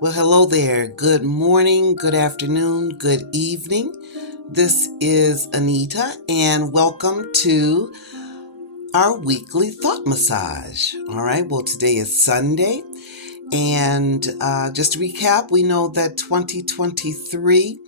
Well, hello there. Good morning, good afternoon, good evening. This is Anita, and welcome to our weekly thought massage. All right, well, today is Sunday, and just to recap, we know that 2023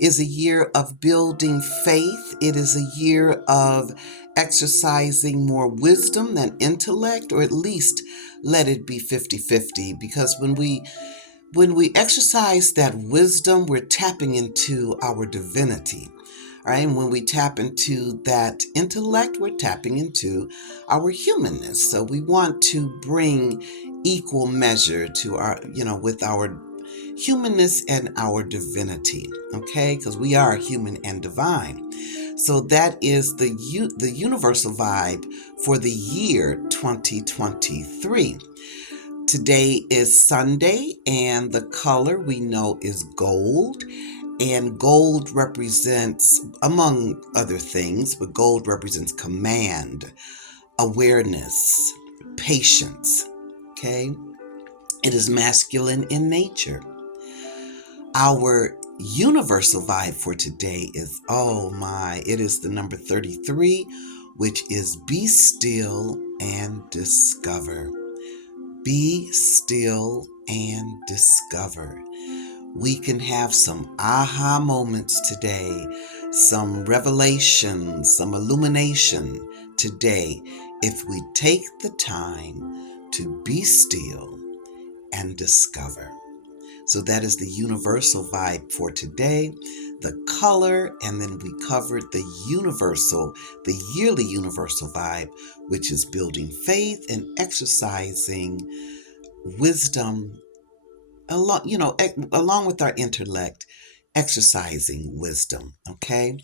is a year of building faith. It is a year of exercising more wisdom than intellect, or at least let it be 50-50, because when we exercise that wisdom, we're tapping into our divinity. All right. And when we tap into that intellect, we're tapping into our humanness. So we want to bring equal measure to with our humanness and our divinity. Okay. Because we are human and divine. So that is the universal vibe for the year 2023. Today is Sunday, and the color we know is gold. And gold represents, among other things, but gold represents command, awareness, patience. Okay? It is masculine in nature. Our universal vibe for today is, it is the number 33, which is be still and discover. Be still and discover. We can have some aha moments today, some revelation, some illumination today if we take the time to be still and discover. So that is the universal vibe for today, the color, and then we covered the yearly universal vibe, which is building faith and exercising wisdom along with our intellect, exercising wisdom. Okay.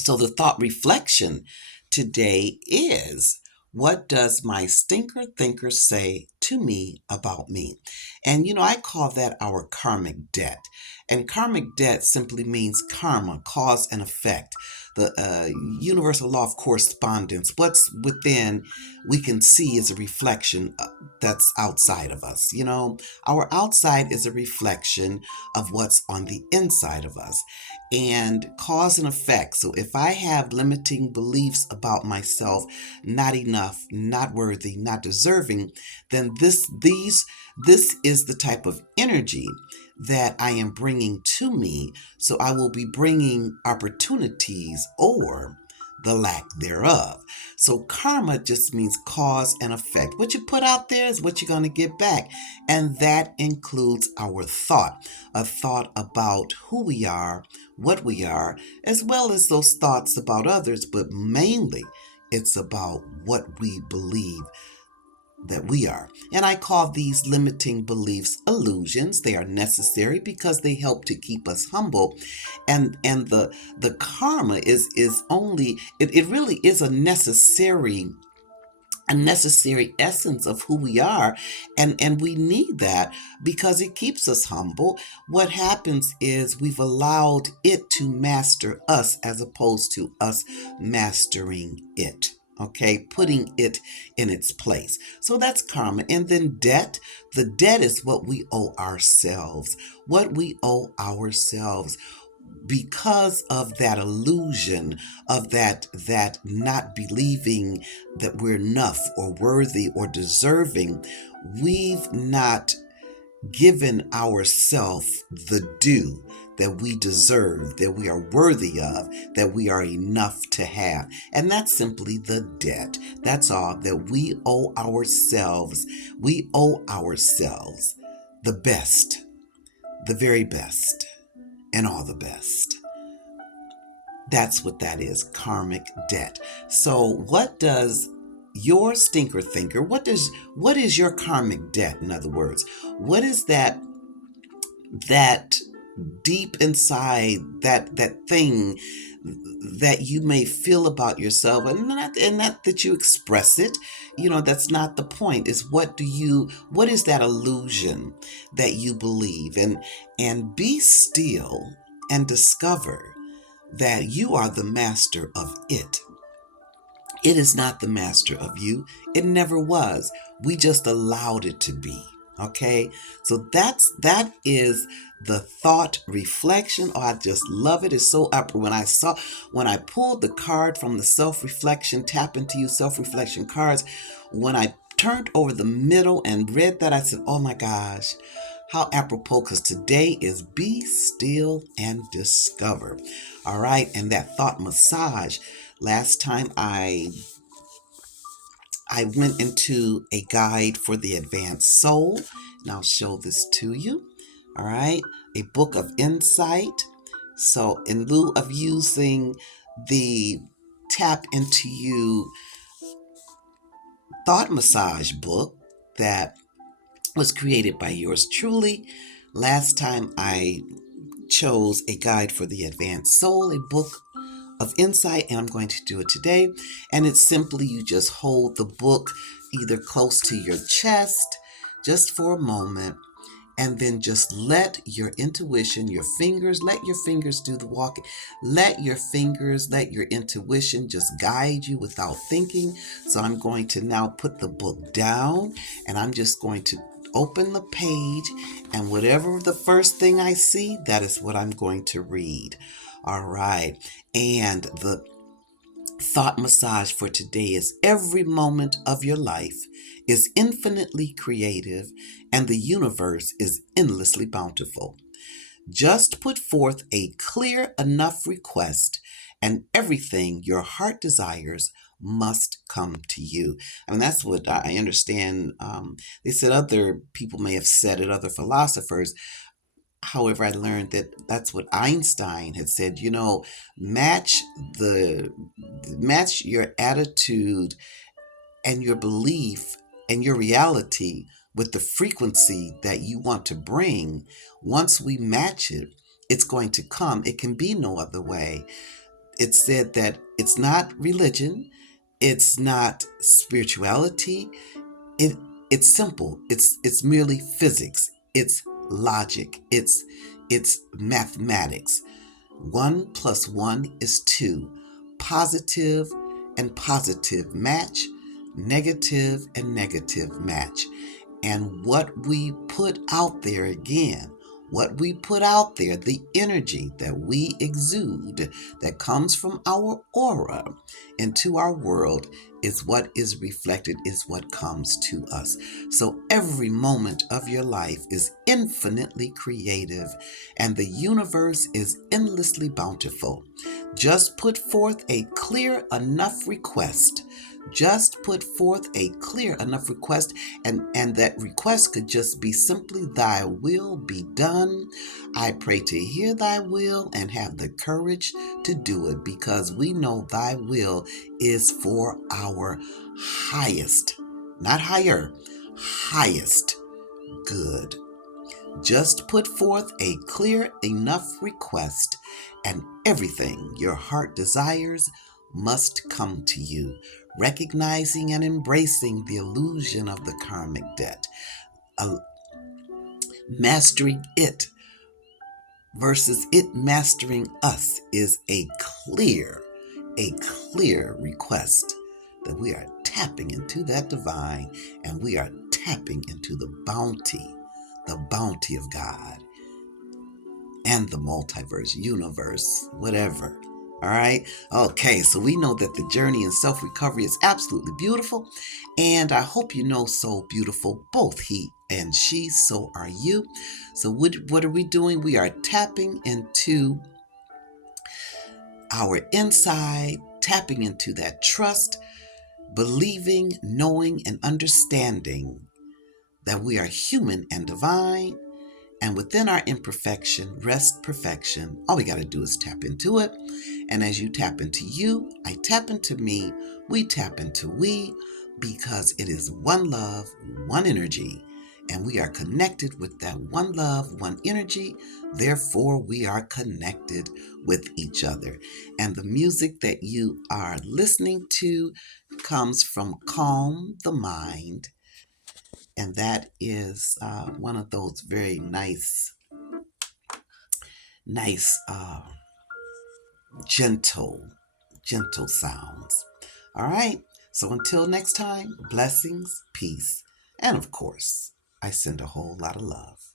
So the thought reflection today is, what does my stinker thinker say to me about me? And, I call that our karmic debt. And karmic debt simply means karma, cause and effect. The universal law of correspondence. What's within, we can see is a reflection that's outside of us. Our outside is a reflection of what's on the inside of us. And cause and effect. So if I have limiting beliefs about myself, not enough, not worthy, not deserving, then this is the type of energy that I am bringing to me. So I will be bringing opportunities or the lack thereof. So karma just means cause and effect. What you put out there is what you're going to get back. And that includes our thought, a thought about who we are, what we are, as well as those thoughts about others. But mainly, it's about what we believe that we are. And I call these limiting beliefs illusions. They are necessary because they help to keep us humble. And the karma is only it really is a necessary essence of who we are, and we need that because it keeps us humble. What happens is we've allowed it to master us as opposed to us mastering it. Okay, putting it in its place. So that's karma. And then debt. The debt is what we owe ourselves. What we owe ourselves because of that illusion of that not believing that we're enough or worthy or deserving. We've not given ourselves the due that we deserve, that we are worthy of, that we are enough to have. And that's simply the debt. That's all that we owe ourselves. We owe ourselves the best, the very best, and all the best. That's what that is, karmic debt. So what does your stinker thinker, what is your karmic debt? In other words, what is that deep inside, that thing that you may feel about yourself, and not that you express it, that's not the point. Is what is that illusion that you believe? And be still and discover that you are the master of it. It is not the master of you. It never was. We just allowed it to be. Okay, so that is the thought reflection. Oh, I just love it. It's so up. When I pulled the card from the self reflection, tap into you self reflection cards, when I turned over the middle and read that, I said, "Oh my gosh, how apropos!" Because today is be still and discover. All right, and that thought massage. Last time I went into a guide for the advanced soul, and I'll show this to you. All right, a book of insight. So, in lieu of using the Tap Into You thought massage book that was created by yours truly, last time I chose a guide for the advanced soul, a book of insight, and I'm going to do it today. And it's simply you just hold the book either close to your chest just for a moment, and then just let your intuition, let your fingers do the walking. Let your intuition just guide you without thinking. So I'm going to now put the book down, and I'm just going to open the page, and whatever the first thing I see, that is what I'm going to read. All right. And the thought massage for today is every moment of your life is infinitely creative and the universe is endlessly bountiful. Just put forth a clear enough request and everything your heart desires must come to you. I mean, that's what I understand. They said other people may have said it, other philosophers. However, I learned that that's what Einstein had said. Match the match your attitude and your belief and your reality with the frequency that you want to bring. Once we match it, it's going to come. It can be no other way. It said that it's not religion, it's not spirituality, it it's simple. It's merely physics. It's logic. It's mathematics. 1 plus 1 is 2. Positive and positive match, negative and negative match. And what we put out there again, what we put out there, the energy that we exude that comes from our aura into our world is what is reflected, is what comes to us. So every moment of your life is infinitely creative and the universe is endlessly bountiful. Just put forth a clear enough request. Just put forth a clear enough request, and that request could just be simply, thy will be done. I pray to hear thy will and have the courage to do it, because we know thy will is for our highest, not higher, highest good. Just put forth a clear enough request, and everything your heart desires must come to you, recognizing and embracing the illusion of the karmic debt. Uh, Mastering it versus it mastering us is a clear request that we are tapping into that divine, and we are tapping into the bounty of God and the multiverse, universe, whatever. All right. Okay. So we know that the journey in self recovery is absolutely beautiful. And I hope you know Soul Beautiful, both he and she, so are you. So what are we doing? We are tapping into our inside, tapping into that trust, believing, knowing, and understanding that we are human and divine. And within our imperfection rests perfection. All we got to do is tap into it. And as you tap into you, I tap into me, we tap into we, because it is one love, one energy. And we are connected with that one love, one energy. Therefore, we are connected with each other. And the music that you are listening to comes from Calm the Mind. And that is one of those very nice, gentle, gentle sounds. All right. So until next time, blessings, peace, and of course, I send a whole lot of love.